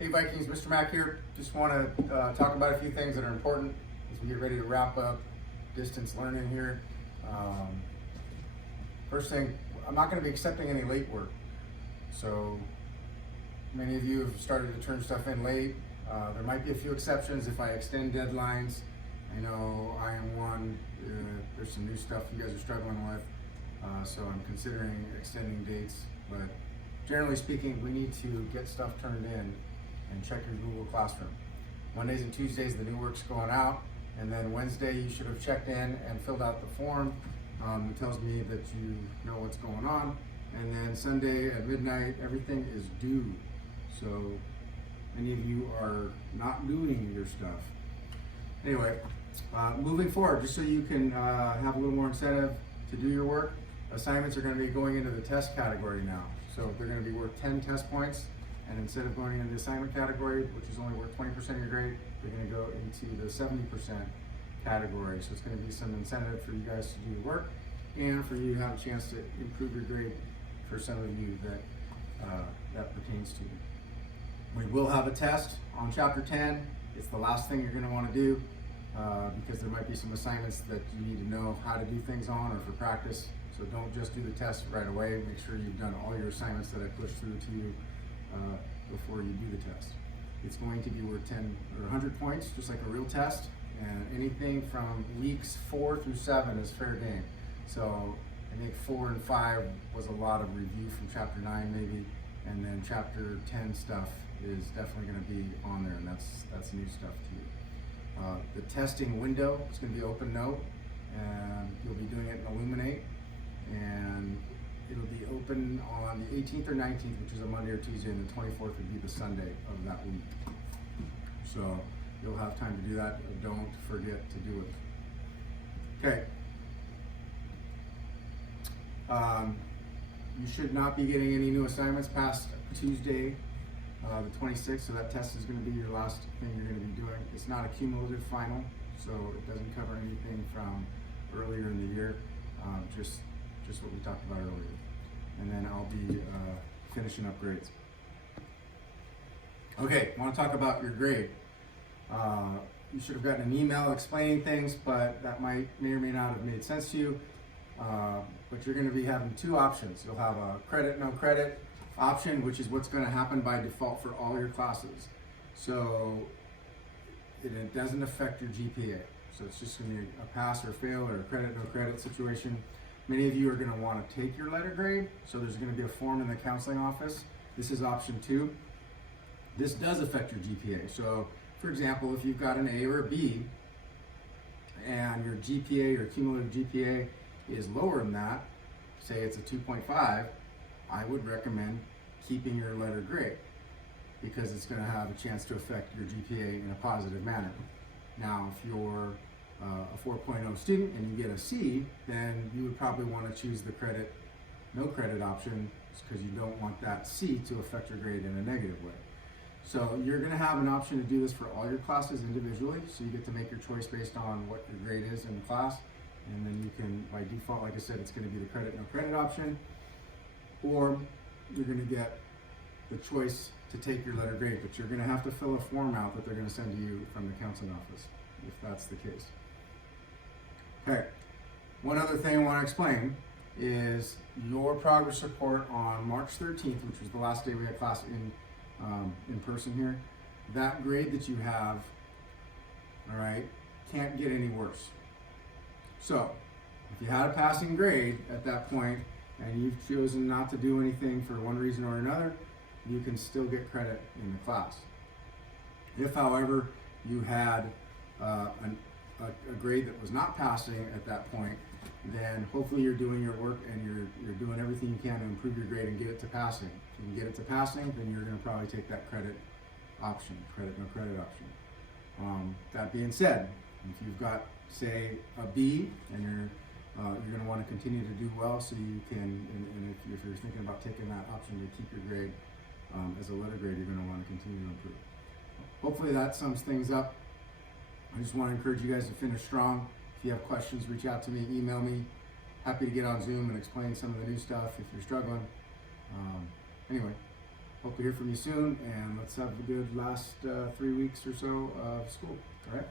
Hey Vikings, Mr. Mack here. Just want to talk about a few things that are important as we get ready to wrap up distance learning here. First thing, I'm not going to be accepting any late work. So many of you have started to turn stuff in late. There might be a few exceptions if I extend deadlines. I know I am one. There's some new stuff you guys are struggling with, so I'm considering extending dates. But generally speaking, we need to get stuff turned in and check your Google Classroom. Mondays and Tuesdays, the new work's going out, and then Wednesday you should have checked in and filled out the form. It tells me that you know what's going on. And then Sunday at midnight, everything is due. So many of you are not doing your stuff. Anyway, moving forward, just so you can have a little more incentive to do your work, assignments are going to be going into the test category now. So they're going to be worth 10 test points, and instead of going into the assignment category, which is only worth 20% of your grade, they're going to go into the 70% category. So it's going to be some incentive for you guys to do your work and for you to have a chance to improve your grade for some of you that pertains to. We will have a test on chapter 10. It's the last thing you're going to want to do because there might be some assignments that you need to know how to do things on or for practice. So don't just do the test right away. Make sure you've done all your assignments that I pushed through to you before you do the test. It's going to be worth 10 or 100 points, just like a real test. And anything from weeks 4 through 7 is fair game. So I think 4 and 5 was a lot of review from chapter 9 maybe, and then chapter 10 stuff is definitely going to be on there, and that's new stuff to you. The testing window is going to be open note, and you'll be doing it in Elluminate, and it'll be open on the 18th or 19th, which is a Monday or Tuesday, and the 24th would be the Sunday of that week. So you'll have time to do that. Don't forget to do it. Okay. You should not be getting any new assignments past Tuesday, the 26th, so that test is going to be your last thing you're going to be doing. It's not a cumulative final, so it doesn't cover anything from earlier in the year, just what we talked about earlier. And then I'll be finishing up grades. Okay, I want to talk about your grade. You should have gotten an email explaining things, but that may or may not have made sense to you. But you're going to be having two options. You'll have a credit, no credit option, which is what's going to happen by default for all your classes. So it doesn't affect your GPA. So it's just going to be a pass or fail or a credit, no credit situation. Many of you are going to want to take your letter grade. So there's going to be a form in the counseling office. This is option 2. This does affect your GPA. So for example, if you've got an A or a B and your GPA or cumulative GPA is lower than that, say it's a 2.5, I would recommend keeping your letter grade because it's going to have a chance to affect your GPA in a positive manner. Now, if you're a 4.0 student and you get a C, then you would probably want to choose the credit, no credit option because you don't want that C to affect your grade in a negative way. So you're going to have an option to do this for all your classes individually, so you get to make your choice based on what your grade is in the class. And then you can, by default, like I said, it's going to be the credit, no credit option. Or you're going to get the choice to take your letter grade, but you're going to have to fill a form out that they're going to send to you from the counseling office, if that's the case. Okay, one other thing I want to explain is your progress report on March 13th, which was the last day we had class in person here. That grade that you have, all right, can't get any worse. So, if you had a passing grade at that point and you've chosen not to do anything for one reason or another, you can still get credit in the class. If, however, you had a grade that was not passing at that point, then hopefully you're doing your work and you're doing everything you can to improve your grade and get it to passing. If you can get it to passing, then you're going to probably take that credit option, credit, no credit option. That being said, if you've got, say, a B, and you're going to want to continue to do well, so you can, and if you're thinking about taking that option to keep your grade as a letter grade, you're going to want to continue to improve. Hopefully that sums things up. I just want to encourage you guys to finish strong. If you have questions, reach out to me, email me. Happy to get on Zoom and explain some of the new stuff if you're struggling. Anyway, hope to hear from you soon, and let's have a good last 3 weeks or so of school. All right.